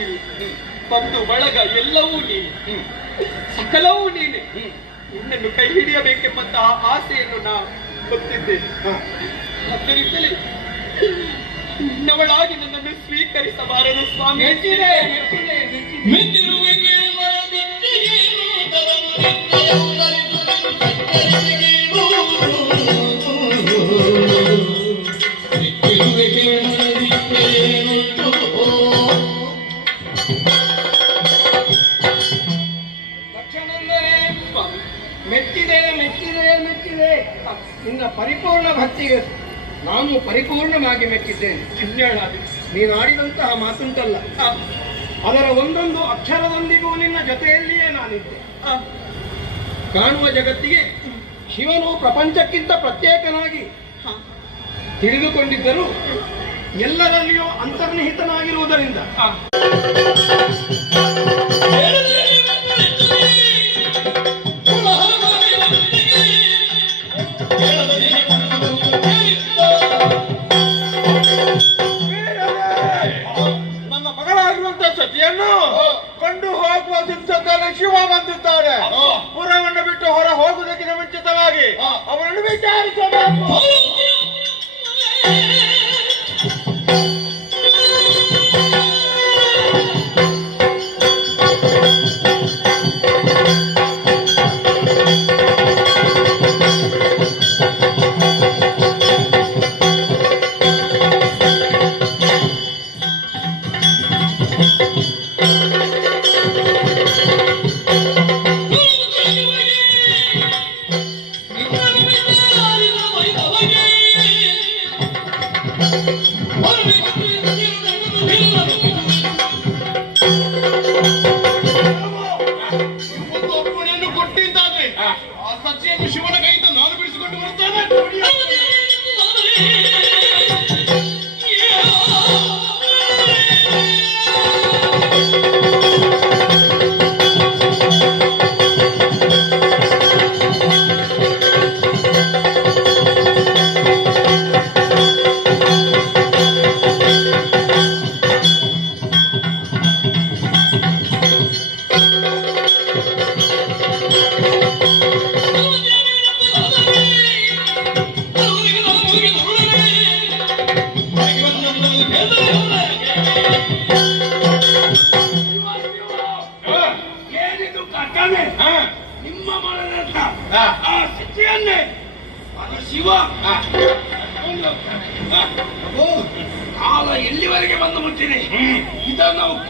ಬೀರು ಬಂದು ಬಳಗ ಎಲ್ಲವೂ ನೀನು, ಸಕಲವೂ ನೀನೆ. ನಿನ್ನನ್ನು ಕೈ ಹಿಡಿಯಬೇಕೆಂಬಂತಹ ಆಸೆಯನ್ನು ನಾ ಗೊತ್ತಿದ್ದೇನೆ. ಅದರಿಂದಲೇ ನಿನ್ನವಳಾಗಿ ನನ್ನನ್ನು ಸ್ವೀಕರಿಸಬಾರದು ಸ್ವಾಮಿ. ಮೆಚ್ಚಿದೆ ಮೆಚ್ಚಿದೆ ಮೆಚ್ಚಿದೆ. ನಿನ್ನ ಪರಿಪೂರ್ಣ ಭಕ್ತಿಗೆ ನಾನು ಪರಿಪೂರ್ಣವಾಗಿ ಮೆಚ್ಚಿದ್ದೇನೆ. ನೀನು ಆಡಿದಂತಹ ಮಾತುಂಟಲ್ಲ, ಅದರ ಒಂದೊಂದು ಅಕ್ಷರದೊಂದಿಗೂ ನಿನ್ನ ಜೊತೆಯಲ್ಲಿಯೇ ನಾನಿದ್ದೆ. ಕಾಣುವ ಜಗತ್ತಿಗೆ ಶಿವನು ಪ್ರಪಂಚಕ್ಕಿಂತ ಪ್ರತ್ಯೇಕನಾಗಿ ತಿಳಿದುಕೊಂಡಿದ್ದರೂ ಎಲ್ಲರಲ್ಲಿಯೂ ಅಂತರ್ನಿಹಿತನಾಗಿರುವುದರಿಂದ ನನ್ನ ಮಗಳಾಗಿರುವಂತಹ ಸತಿಯನ್ನು ಕೊಂಡು ಹೋಗುವ ದಿವಸದಲ್ಲಿ ಶಿವ ಬಂದಿದ್ದಾರೆ. ಪುರವನ್ನು ಬಿಟ್ಟು ಹೊರ ಹೋಗುವುದಕ್ಕಿಂತ ಮುಂಚಿತವಾಗಿ ಅವರನ್ನು ವಿಚಾರಿಸಬೇಕು. ಒಪ್ಪಣೆಯನ್ನು ಕೊಟ್ಟಿದ್ದಾದ್ರೆ ಆ ಸತ್ಯವನ್ನು ಶಿವನ ಕೈಯಿಂದ ನಾನು ಬಿಡಿಸಿಕೊಂಡು ಬರುತ್ತೇನೆ. ಏನಿದು ಕಟ್ಟನೆ ನಿಮ್ಮ ಮನದ ಆ ಸ್ಥಿತಿಯನ್ನೇ ಅದು ಶಿವ ಕಾಲ ಎಲ್ಲಿವರೆಗೆ ಬಂದು ಮುಟ್ಟಿದೆ ಇದನ್ನು